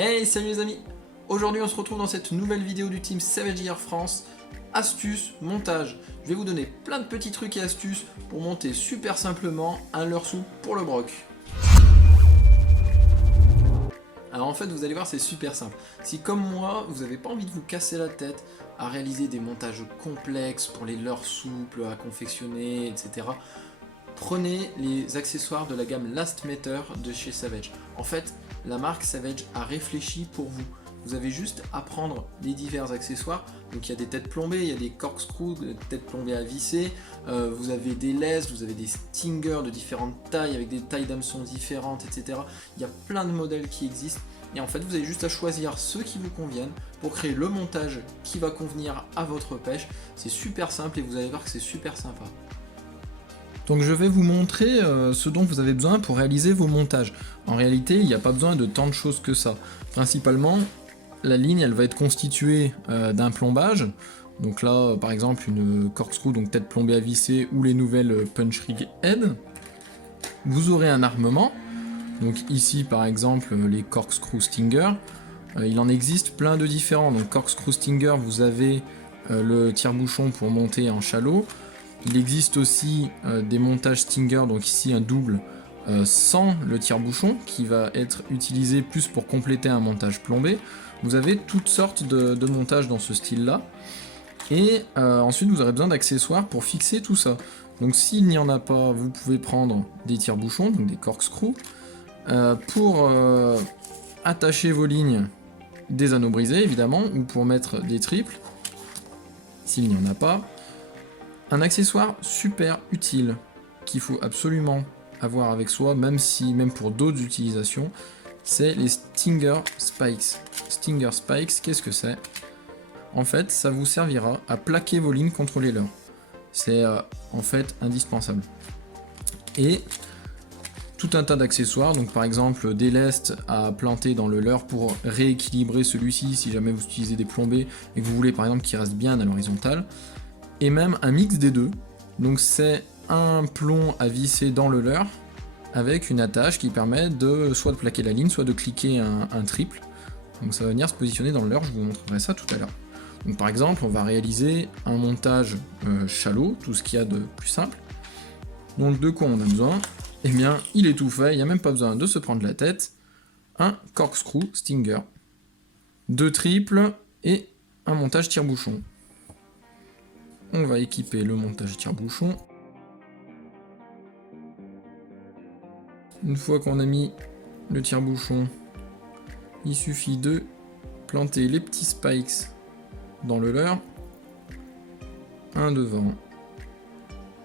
Hey, salut les amis! Aujourd'hui on se retrouve dans cette nouvelle vidéo du team Savage Gear France. Astuces, montage. Je vais vous donner plein de petits trucs et astuces pour monter super simplement un leurre souple pour le broc. Alors en fait vous allez voir, c'est super simple. Si comme moi vous n'avez pas envie de vous casser la tête à réaliser des montages complexes pour les leurres souples à confectionner, etc., prenez les accessoires de la gamme Last Meter de chez Savage. En fait, la marque Savage a réfléchi pour vous. Vous avez juste à prendre les divers accessoires. Donc il y a des têtes plombées, il y a des corkscrews, des têtes plombées à visser, vous avez des laisses, vous avez des stingers de différentes tailles avec des tailles d'hameçons différentes, etc. Il y a plein de modèles qui existent. Et en fait, vous avez juste à choisir ceux qui vous conviennent pour créer le montage qui va convenir à votre pêche. C'est super simple et vous allez voir que c'est super sympa. Donc je vais vous montrer ce dont vous avez besoin pour réaliser vos montages. En réalité, il n'y a pas besoin de tant de choses que ça. Principalement, la ligne elle va être constituée d'un plombage. Donc là, par exemple, une corkscrew, donc tête plombée à visser, ou les nouvelles punch rig head. Vous aurez un armement. Donc ici, par exemple, les corkscrew stinger. Il en existe plein de différents. Donc corkscrew stinger, vous avez le tire-bouchon pour monter en chalot. Il existe aussi des montages Stinger, donc ici un double sans le tire-bouchon qui va être utilisé plus pour compléter un montage plombé. Vous avez toutes sortes de montages dans ce style-là. Et ensuite vous aurez besoin d'accessoires pour fixer tout ça. Donc s'il n'y en a pas, vous pouvez prendre des tire-bouchons, donc des corkscrews, pour attacher vos lignes, des anneaux brisés évidemment, ou pour mettre des triples, s'il n'y en a pas. Un accessoire super utile qu'il faut absolument avoir avec soi, même pour d'autres utilisations, c'est les Stinger Spikes. Stinger Spikes, qu'est-ce que c'est? En fait, ça vous servira à plaquer vos lignes contre les leurres. C'est en fait indispensable. Et tout un tas d'accessoires, donc par exemple des lestes à planter dans le leurre pour rééquilibrer celui-ci si jamais vous utilisez des plombés et que vous voulez par exemple qu'il reste bien à l'horizontale. Et même un mix des deux. Donc c'est un plomb à visser dans le leurre avec une attache qui permet de soit de plaquer la ligne, soit de cliquer un triple. Donc ça va venir se positionner dans le leurre, je vous montrerai ça tout à l'heure. Donc par exemple, on va réaliser un montage chalot, tout ce qu'il y a de plus simple. Donc de quoi on a besoin? Eh bien, il est tout fait, il n'y a même pas besoin de se prendre la tête. Un corkscrew stinger, 2 triples et un montage tire-bouchon. On va équiper le montage tire-bouchon. Une fois qu'on a mis le tire-bouchon, il suffit de planter les petits spikes dans le leurre. Un devant,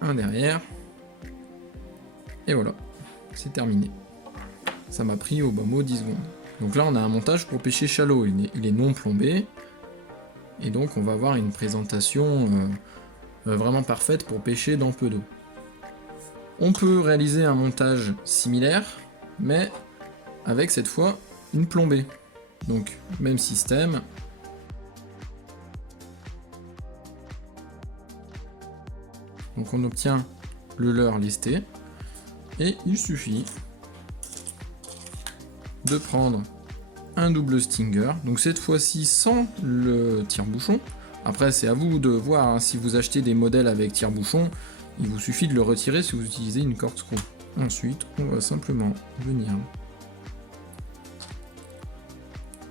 un derrière. Et voilà, c'est terminé. Ça m'a pris au bas mot 10 secondes. Donc là on a un montage pour pêcher shallow, il est non plombé. Et donc on va avoir une présentation vraiment parfaite pour pêcher dans peu d'eau. On peut réaliser un montage similaire, mais avec cette fois une plombée. Donc même système. Donc on obtient le leurre lesté. Et il suffit de prendre un double stinger, donc cette fois-ci sans le tire-bouchon. Après c'est à vous de voir, hein, si vous achetez des modèles avec tire-bouchon, il vous suffit de le retirer si vous utilisez une corkscrew. Ensuite on va simplement venir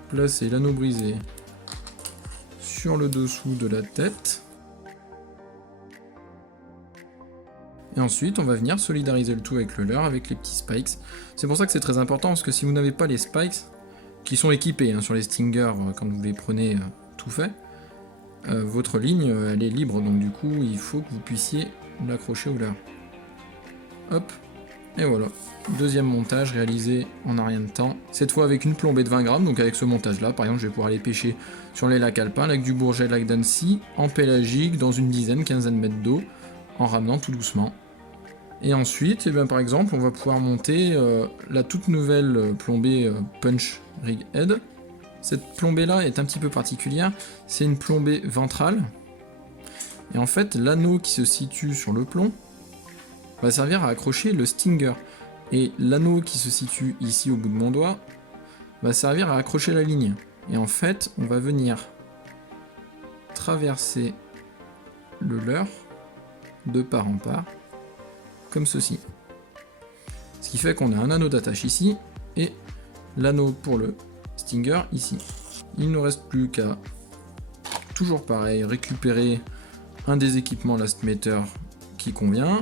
placer l'anneau brisé sur le dessous de la tête. Et ensuite, on va venir solidariser le tout avec le leurre, avec les petits spikes. C'est pour ça que c'est très important, parce que si vous n'avez pas les spikes, qui sont équipés sur les stingers quand vous les prenez tout fait, votre ligne, elle est libre, donc du coup, il faut que vous puissiez l'accrocher au leurre. Hop, et voilà. Deuxième montage réalisé en un rien de temps. Cette fois avec une plombée de 20 grammes, donc avec ce montage-là, par exemple, je vais pouvoir aller pêcher sur les lacs alpins, lac du Bourget, lac d'Annecy, en pélagique, dans une dizaine, quinzaine de mètres d'eau, en ramenant tout doucement. Et ensuite, par exemple, on va pouvoir monter la toute nouvelle plombée Punch Rig Head. Cette plombée-là est un petit peu particulière, c'est une plombée ventrale. Et en fait, l'anneau qui se situe sur le plomb va servir à accrocher le stinger. Et l'anneau qui se situe ici au bout de mon doigt va servir à accrocher la ligne. Et en fait, on va venir traverser le leurre de part en part, comme ceci. Ce qui fait qu'on a un anneau d'attache ici, et l'anneau pour le stinger ici. Il ne reste plus qu'à, toujours pareil, récupérer un des équipements Lastmeter qui convient.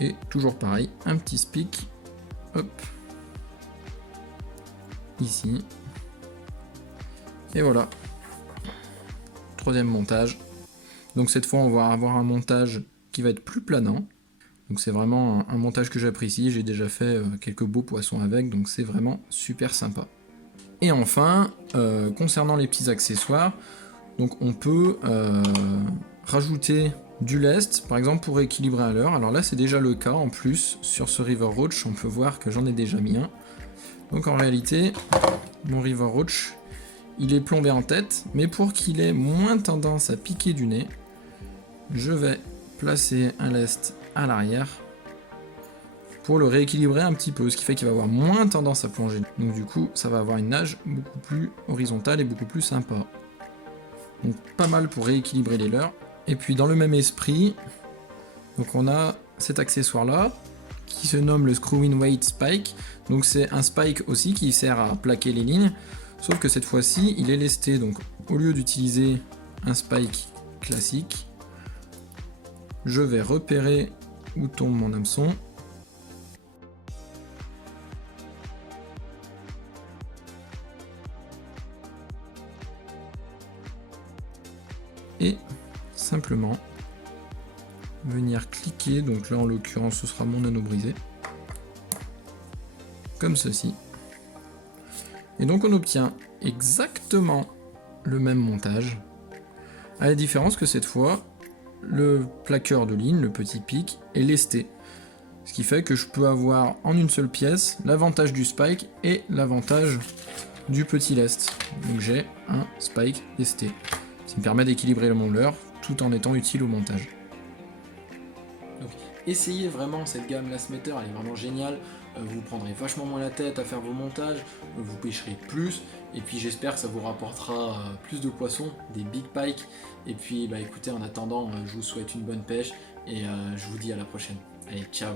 Et toujours pareil, un petit spic, hop, ici. Et voilà. Troisième montage. Donc cette fois, on va avoir un montage qui va être plus planant. Donc c'est vraiment un montage que j'apprécie. J'ai déjà fait quelques beaux poissons avec, donc c'est vraiment super sympa. Et enfin, concernant les petits accessoires, donc on peut rajouter du lest, par exemple pour équilibrer un leurre. Alors là, c'est déjà le cas en plus. Sur ce River Roach, on peut voir que j'en ai déjà mis un. Donc en réalité, mon River Roach, il est plombé en tête, mais pour qu'il ait moins tendance à piquer du nez, je vais placer un lest à l'arrière pour le rééquilibrer un petit peu, ce qui fait qu'il va avoir moins tendance à plonger. Donc du coup, ça va avoir une nage beaucoup plus horizontale et beaucoup plus sympa. Donc pas mal pour rééquilibrer les leurres. Et puis dans le même esprit, donc on a cet accessoire là qui se nomme le Screw-in Weight Spike. Donc c'est un spike aussi qui sert à plaquer les lignes, sauf que cette fois-ci il est lesté. Donc au lieu d'utiliser un spike classique, je vais repérer où tombe mon hameçon. Et simplement venir cliquer, donc là en l'occurrence ce sera mon anneau brisé, comme ceci. Et donc on obtient exactement le même montage, à la différence que cette fois, le plaqueur de ligne, le petit pic, est lesté. Ce qui fait que je peux avoir en une seule pièce l'avantage du spike et l'avantage du petit lest. Donc j'ai un spike lesté. Ça me permet d'équilibrer mon leurre tout en étant utile au montage. Donc essayez vraiment cette gamme Lastmeter, elle est vraiment géniale. Vous prendrez vachement moins la tête à faire vos montages, vous pêcherez plus, et puis j'espère que ça vous rapportera plus de poissons, des big pikes. Et puis bah écoutez, en attendant, je vous souhaite une bonne pêche, et je vous dis à la prochaine. Allez, ciao!